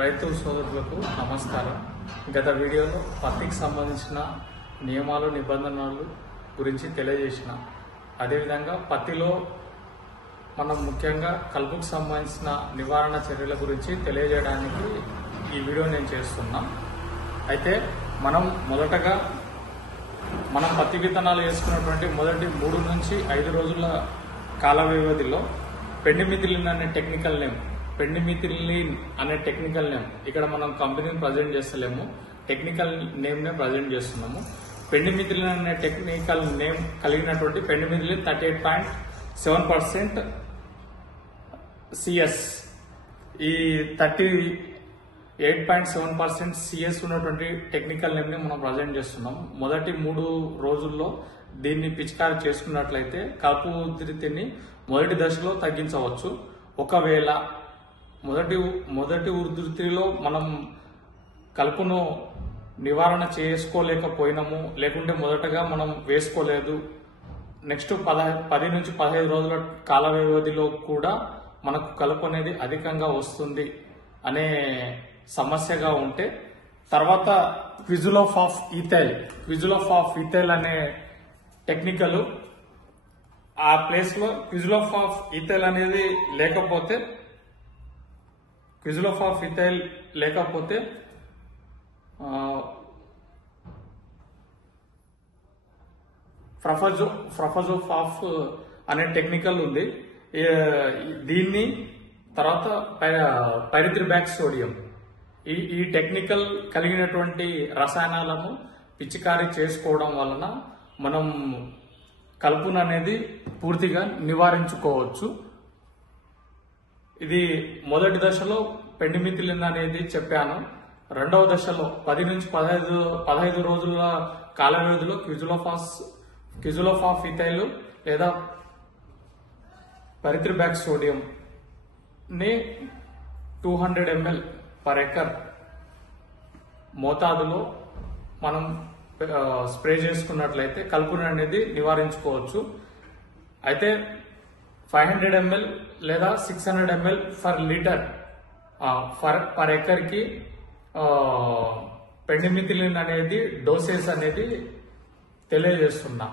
రైతు సోదరులకు నమస్కారం. గత వీడియోలో పత్తికి సంబంధించిన నియమాలు నిబంధనలు గురించి తెలియజేసిన, అదేవిధంగా పత్తిలో మనం ముఖ్యంగా కలుపుకు సంబంధించిన నివారణ చర్యల గురించి తెలియజేయడానికి ఈ వీడియో నేను చేస్తున్నా. అయితే మొదటగా మనం పత్తి విత్తనాలు వేసుకున్నటువంటి మొదటి 3 నుంచి 5 రోజుల కాల వ్యవధిలో పెండిమిథిలిన్ అనే టెక్నికల్ నేమ్ ఇక్కడ మనం కంపెనీని ప్రజెంట్ చేస్తలేము, టెక్నికల్ నేమ్ నే ప్రజెంట్ చేస్తున్నాము. పెండిమిథిలిన్ అనే టెక్నికల్ నేమ్ కలిగినటువంటి పెండిమిథిలిన్ 38.7% సిఎస్, ఈ 38.7% సిఎస్ ఉన్నటువంటి టెక్నికల్ నేమ్ ని మనం ప్రజెంట్ చేస్తున్నాం. మొదటి 3 రోజుల్లో దీన్ని పిచికారీ చేసుకున్నట్లయితే కలుపు ఉధృతిని మొదటి దశలో తగ్గించవచ్చు. ఒకవేళ మొదటి ఉధృతిలో మనం కలుపును నివారణ చేసుకోలేకపోయినాము, లేకుంటే మొదటగా మనం వేసుకోలేదు, నెక్స్ట్ 10 నుంచి 15 రోజుల కాల వ్యవధిలో కూడా మనకు కలుపు అనేది అధికంగా వస్తుంది అనే సమస్యగా ఉంటే, తర్వాత క్విజులోఫ్ ఆఫ్ ఈథైల్ అనే టెక్నికల్ ఆ ప్లేస్ లో క్విజులోఫ్ ఆఫ్ ఈథైల్ అనేది లేకపోతే ప్రొఫజోఫాఫ్ అనే టెక్నికల్ ఉంది. దీన్ని తర్వాత పైరిథ్రిబ్యాక్ సోడియం, ఈ టెక్నికల్ కలిగినటువంటి రసాయనాలను పిచికారీ చేసుకోవడం వలన మనం కలుపును అనేది పూర్తిగా నివారించుకోవచ్చు. ఇది మొదటి దశలో పెండిమిథిలిన్ అనేది చెప్పాను. రెండవ దశలో 10 నుంచి 15 రోజుల కాల వ్యవధిలో క్విజులోఫ్ ఆఫ్ ఈథైల్ లేదా పైరిథ్రిబ్యాక్ సోడియం ని 200 ml పర్ ఎకర్ మోతాదులో మనం స్ప్రే చేసుకున్నట్లయితే కలుపును అనేది నివారించుకోవచ్చు. అయితే 500 ml లేదా 600 ml per litre per acre కి పెండిమిథిలిన్ అనేది డోసేజ్ అనేది తెలియజేస్తున్నా.